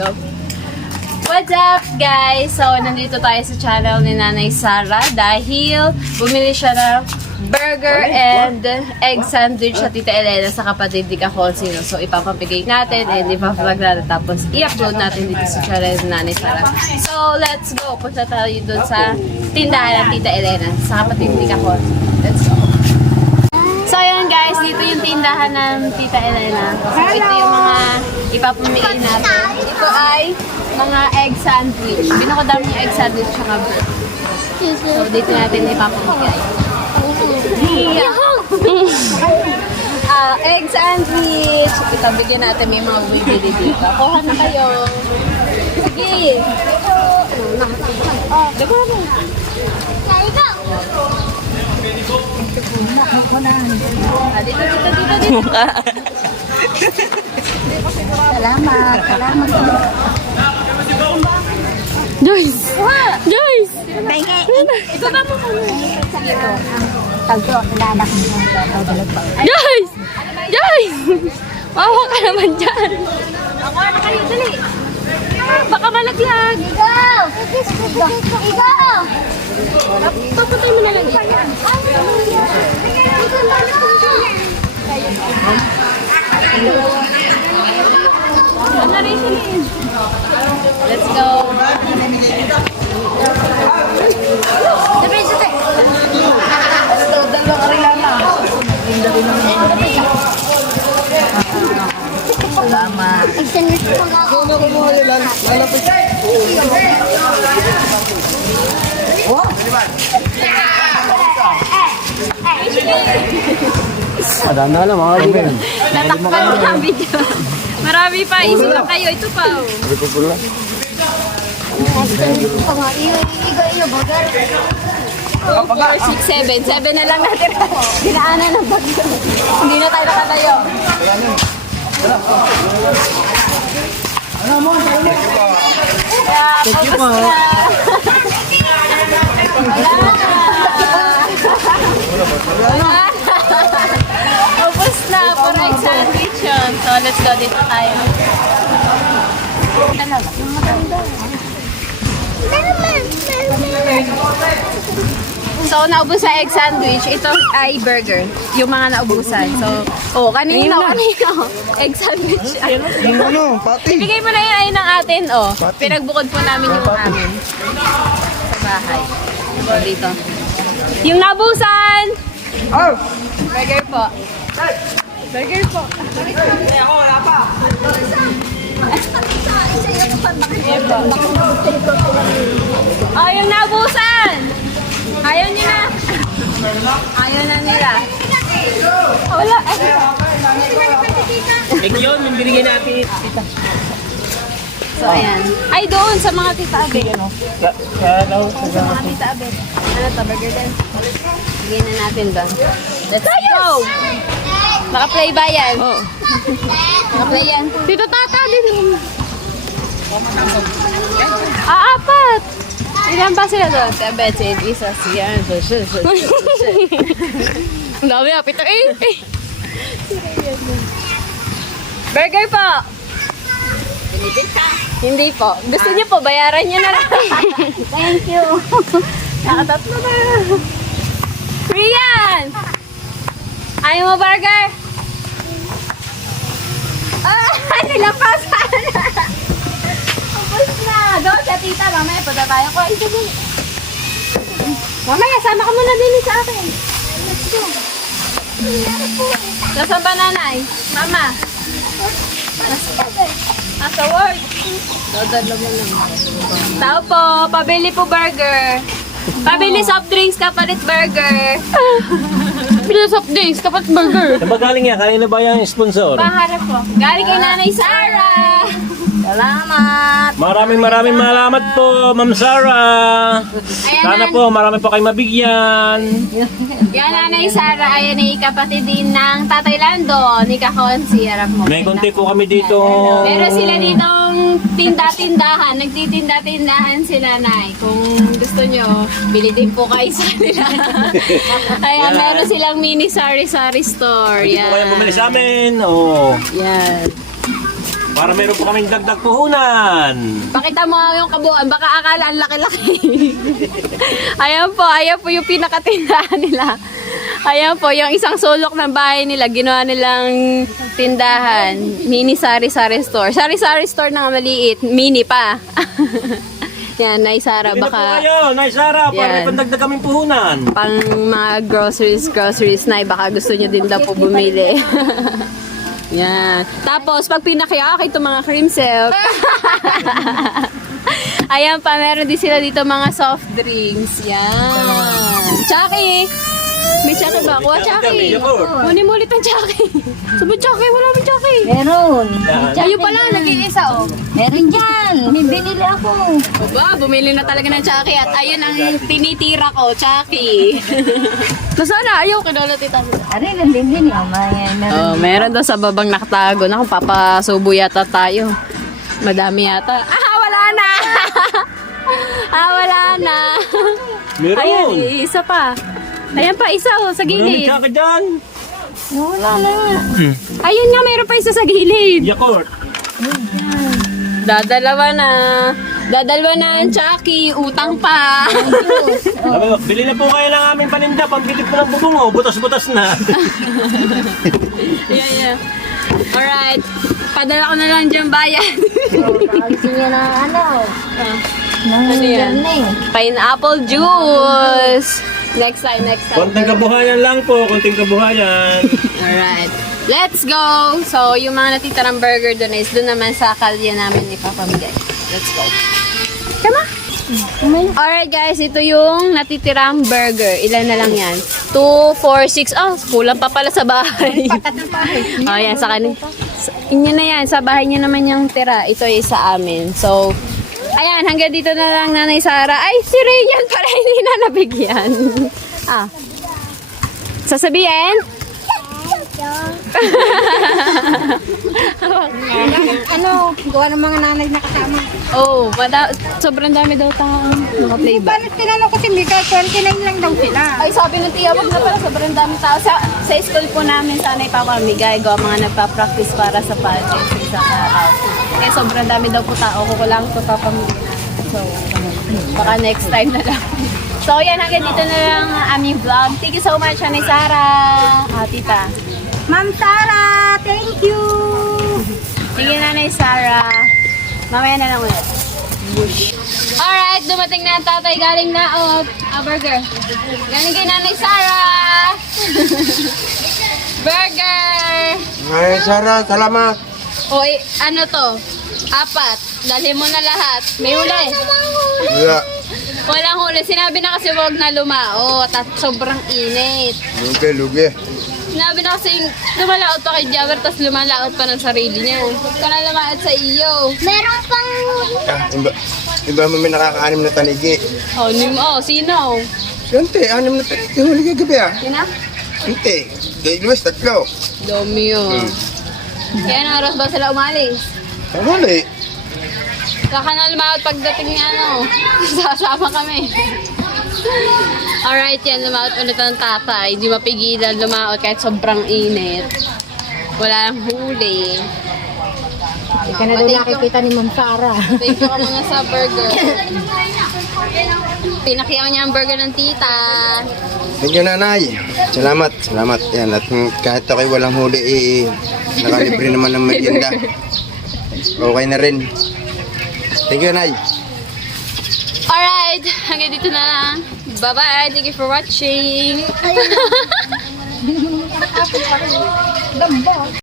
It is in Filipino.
Go. What's up, guys? So, nandito tayo sa channel ni Nanay Sara dahil bumili siya ng burger and egg sandwich sa Tita Elena sa kapatid ni Kakonsino. So, ipapapigay natin and ipapavlog natin tapos i-upload natin dito sa channel ni Nanay Sara. So, let's go. Punta tayo dun sa tindahan ng Tita Elena sa kapatid ni Kakonsino. Let's go. So, ayan guys, dito yung tindahan ng Tita Elena. So, ito yung mga ipapamigay natin. Ito ay mga egg sandwich. Binukod yung egg sandwich tsaka burger. So, dito natin ipapamigay. Egg sandwich. Ito, bigyan natin may mga bibili dito. Kuha na kayo. Sige. Dito na. Dito. Salamat. Joyce! Joyce! Ito na mo. Tagto, ilanak mo. Joyce! Joyce! Mawa ka naman dyan. Ako na kayo, dali. Baka malaglag. Ikaw! Papatay mo na lang. Let's go. Salamat. Extended ko na ako. Madaan na lang mga kaibigan. Natakpan mo ang video. Marami pa. Isip lang kayo. Ito pa. Sabi ko pula. Extended ko nga. Iyo, bagal. 4, 6, 7. 7 na lang natin. Dinaanan ng bagyo. Hindi na tayo nakatayo. Kaya, tapos na. Tapos na. For egg sandwich yun. So, let's go. Dito tayo. So, naubos sa egg sandwich. Ito ay burger. Yung mga naubusan. So, kanino. Egg sandwich. Ano? Pati. Ibigay mo na yun ayun ng atin, Pinagbukod po namin yung amin. Sa bahay. So, dito. Yung naubusan! Oh! Burger po. Burger po. Ako, wala pa. Yung naubusan! Ayaw niyo na. Ayaw na nila. Wala. Yun, yung binigay natin. So, ayan. Ay, doon sa mga tita Abel. Hello. Sa mga tita Abel. Ano to, burger din? Bigyan na natin doon. Let's go! Naka-play ba yan? Oo. Naka-play yan. Tito Tata, dito. Apat! Ilan ba sila doon? Si Abel, si Isa, si Yan. Ang dami na, pito Burger po! Hindi po. Gusto niyo po, bayaran niyo na lang. Thank you. Nakatatlo na. Rian! Ayaw mo burger? Nilampasan! Ubus na. Doon sa tita, mamaya punta tayo ko. Ito din. Mamaya, sama ka muna din sa akin. Let's go. Nasaan ba nanay? Mama? Nasa work. Dadala mo lang. Tao po, pabili po burger. Pabili soft drinks, kapalit burger. Pabili soft drinks, kapalit burger. Saan ba galing yan? Kanina ba yung sponsor? Paharap po. Galing kay Nanay Sara. Salamat. Maraming salamat po, Ma'am Sara. Ayan Sana na. po, marami po kayo mabigyan. Yan Nanay Sara, ayan ay kapatid din ng Tatay Lando, ni Kakonsi. Harap mo. May konti po kami dito. Meron sila ditong tinda-tindahan. Nagtitinda-tindahan sila, Nay. Kung gusto nyo, bili din po kayo sa nila. Ayan, Yan. meron silang mini sari-sari store. Hindi po kayo Yan. bumili sa amin. Oh. Yan. Para meron po kaming dagdag puhunan. Pakita mo yung kabuuan, baka akala ang laki-laki. Ayan po yung pinakatindahan nila. Ayan po, yung isang sulok ng bahay nila, ginawa nilang tindahan. Mini sari-sari store. Sari-sari store na nga maliit, mini pa. Yan, Nay Sara, Bili na po baka kayo, Nay Sara, para Yan. may pandagdag kaming puhunan. pang mga groceries, Nay, baka gusto nyo din daw po bumili. Yan. Tapos, pag pinakiyaki itong mga cream silk. Ayan pa, meron din sila dito mga soft drinks. Yan. Chucky! May Chucky ba? Kuha Chucky! Kunin mo ulit ang Chucky. Sabi Chucky, wala may Chucky. Meron. Ayun pala, nag-iisa oh. Meron dyan. May binili ako. Aba, bumili na talaga ng Chucky at ayun ang tinitira ko, Chucky. Nasana, ayaw, kinulot ito. Ari, gandin din yung meron. Oh, meron daw sa babang nakatago. Naku, papasubo yata tayo. Madami yata. Ah, wala na! Wala na. Meron. Ayun, isa pa. Ayan pa, isa oh, sa Maraming gilid. tsaka dyan. Wala na. Ayun nga, meron pa isa sa gilid. Yakult. Dadalawa na. Dadalawa na ang Chucky. Utang pa. Sabi ko, bili na po kayo ng aming paninda, pambili po ng bubungo, butas-butas na. Yeah. Alright. Padala ko na lang dyan bayan. Alisin niya na ano. Nang Ano yan? garning. Pineapple juice. Next time. Konting kabuhayan lang po, konting kabuhayan. Alright. Let's go! So, yung mga natitirang burger doon is doon naman sa kalye namin ipapamigay. Let's go. Tama? Alright guys, ito yung natitirang burger. Ilan na lang yan? 2, 4, 6. Oh, kulang pa pala sa bahay. Oh, yan, sa kanin. Inyo na yan, sa bahay niya naman yung tira. Ito ay sa amin. So, ayan, hanggang dito na lang Nanay Sara. Ay, si Rayan pala hindi na nabigyan. Sasabihin? Ano, gawa ng mga nanay na kasama. Oh, sobrang dami daw tao. Mga-playback. Paano tinanong ko si Mika, 29 lang daw sila. Ay, sabi ng tiya, wag na pala, sobrang dami tao. Sa school po namin, sana ipapamigay. Gawa mga nagpa-practice para sa pageant sa isang araw. Kaya sobrang dami daw po tao. Kukulang ito papamigay namin. So, baka next time na lang. So, yan, hanggang dito na lang ang aming vlog. Thank you so much, Nanay Sara. Tita. Ma'am Sara, thank you. Sige, Nanay Sara. Mamaya na lang ulit. Bush. Alright, dumating na ang tatay galing na burger. Galing kay Nanay Sara. Burger. Ay, Sarah, salamat. O, ano to? 4. Dali mo na lahat. May huli. Wala. Walang huli. Sinabi na kasi wag na lumaot at sobrang init. Lugi. Sinabi na kasi lumalaot pa kay Javer tapos lumalaot pa ng sarili niya. Huwag ka na lumaot sa iyo. Meron pang... Iba mo may nakakaanim na tanigi. Sino? Siyempre, anim na tanigi. Huli kagabi ah. Yun na? Siyempre, kay Luis, 3. Dami yun. Kaya na oras ba sila umalis? Ang huli. Saka na lumaot pagdating niya sasama kami. Alright, yan, lumaot ulit ang tatay. Hindi mapigilan lumaot kahit sobrang init. Wala nang huli. Hindi ka na daw nakikita ni Ma'am Sara. Thank you ka muna sa burger. Pinakiyaw niya ang burger ng tita. Thank you, nanay. Salamat. Yan, at kahit ako'y walang huli, nakalibre naman ng merienda. Okay na rin. Thank you, nay. Alright, hanggang dito na lang. Bye-bye. Thank you for watching.